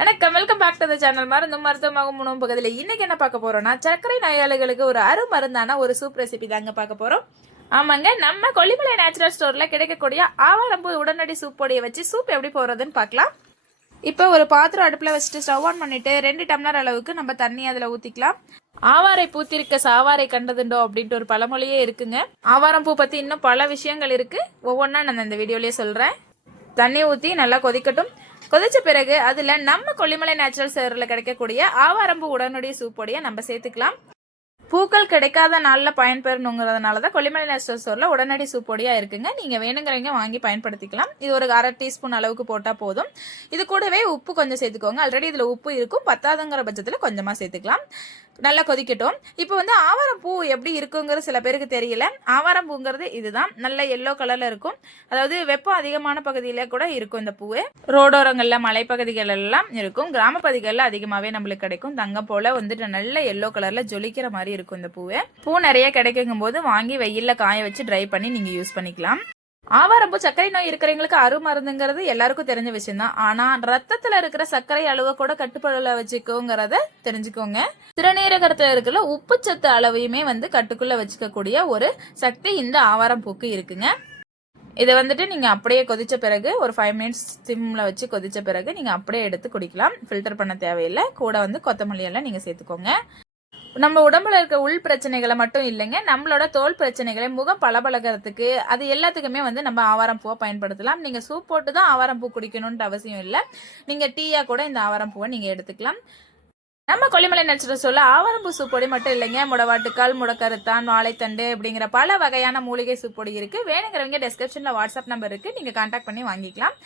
வணக்கம், welcome back to the channel. மருந்தும் மருத்துவமாகும் உணவும் பகுதியில் இன்னைக்கு என்ன பார்க்க போறோம்னா, சர்க்கரை நோயாளிகளுக்கு ஒரு அருமருந்தான ஒரு சூப் ரெசிபி தாங்க பார்க்க போறோம். ஆமாங்க, நம்ம கொல்லிமலை நேச்சுரல் ஸ்டோர்ல கிடைக்கக்கூடிய ஆவாரம்பூ உடனடி சூப் பொடியை வச்சு சூப் எப்படி போறதுன்னு பார்க்கலாம். இப்போ ஒரு பாத்திரம் அடுப்பில் வச்சுட்டு ஸ்டவ் ஆன் பண்ணிட்டு 2 டம்ளர் அளவுக்கு நம்ம தண்ணி அதில் ஊற்றிக்கலாம். ஆவாரை பூத்திருக்க சாவாரை கண்டதுண்டோ அப்படின்ட்டு ஒரு பழமொழியே இருக்குங்க. ஆவாரம்பூ பற்றி இன்னும் பல விஷயங்கள் இருக்கு, ஒவ்வொன்றா நான் இந்த வீடியோலயே சொல்கிறேன். தண்ணி ஊற்றி நல்லா கொதிக்கட்டும். கொதிச்ச பிறகு அதில் நம்ம கொல்லிமலை நேச்சுரல் ஸ்டோரில் கிடைக்கக்கூடிய ஆவாரம்பூ உடனடி சூப் பொடியை நம்ம சேர்த்துக்கலாம். பூக்கள் கிடைக்காத நாளில் பயன்பெறணுங்கிறதுனால தான் கொல்லிமலை நேச்சுரல் ஸ்டோரில் உடனடி சூப் பொடியாக இருக்குங்க. நீங்கள் வேணுங்கிறவங்க வாங்கி பயன்படுத்திக்கலாம். இது ஒரு 1/2 டீஸ்பூன் அளவுக்கு போட்டால் போதும். இது கூடவே உப்பு கொஞ்சம் சேர்த்துக்கோங்க. ஆல்ரெடி இதில் உப்பு இருக்கும், பத்தாதுங்கிற பட்சத்தில் கொஞ்சமாக சேர்த்துக்கலாம். நல்லா கொதிக்கட்டும். இப்போ வந்து ஆவாரம்பூ எப்படி இருக்குங்கிறது சில பேருக்கு தெரியல. ஆவாரம்பூங்கிறது இதுதான், நல்ல எல்லோ கலரில் இருக்கும். அதாவது வெப்பம் அதிகமான பகுதியில கூட இருக்கும் இந்த பூவு. ரோடோரங்களில் மலைப்பகுதிகள் எல்லாம் இருக்கும், கிராம பகுதிகளில் அதிகமாகவே நம்மளுக்கு கிடைக்கும். தங்கம் போல வந்துட்டு நல்ல எல்லோ கலரில் ஜொலிக்கிற மாதிரி இருக்கும் இந்த பூவு. பூ நிறைய கிடைக்கும் போது வாங்கி வெயில்ல காய வச்சு ட்ரை பண்ணி நீங்க யூஸ் பண்ணிக்கலாம். ஆவாரம்பூ சர்க்கரை நோய் இருக்கிறவங்களுக்கு அருமருந்துங்கிறது எல்லாருக்கும் தெரிஞ்ச விஷயம் தான். ஆனா ரத்தத்துல இருக்கிற சர்க்கரை அளவை கூட கட்டுப்பாடுல வச்சுக்கோங்கிறத தெரிஞ்சுக்கோங்க. சிறுநீரகத்துல இருக்கிற உப்புச்சத்து அளவையுமே வந்து கட்டுக்குள்ள வச்சுக்கக்கூடிய ஒரு சக்தி இந்த ஆவாரம்பூக்கு இருக்குங்க. இதை வந்துட்டு நீங்க அப்படியே கொதிச்ச பிறகு ஒரு 5 மினிட்ஸ் சிம்ல வச்சு கொதிச்ச பிறகு நீங்க அப்படியே எடுத்து குடிக்கலாம். ஃபில்டர் பண்ண தேவையில்லை. கூட வந்து கொத்தமல்லி எல்லாம் நீங்க சேர்த்துக்கோங்க. நம்ம உடம்புல இருக்க உள் பிரச்சனைகளை மட்டும் இல்லைங்க, நம்மளோட தோல் பிரச்சனைகளை, முகம் பளபளக்கிறதுக்கு, அது எல்லாத்துக்குமே வந்து நம்ம ஆவாரம்பூவை பயன்படுத்தலாம். நீங்க சூப் போட்டு தான் ஆவாரம்பூ குடிக்கணும்னு அவசியம் இல்லை. நீங்க டீயா கூட இந்த ஆவாரம்பூவை நீங்க எடுத்துக்கலாம். நம்ம கொல்லிமலை நேச்சுரல் ஸ்டோர்ல ஆவாரம்பூ சூப் பொடி மட்டும் இல்லைங்க, முடவாட்டுக்கால், முடக்கருத்தான், வாழைத்தண்டு அப்படிங்கிற பல வகையான மூலிகை சூப் பொடி இருக்கு. வேணுங்கிறவங்க டிஸ்கிரிப்ஷன்ல வாட்ஸ்அப் நம்பர் இருக்கு, நீங்க கான்டாக்ட் பண்ணி வாங்கிக்கலாம்.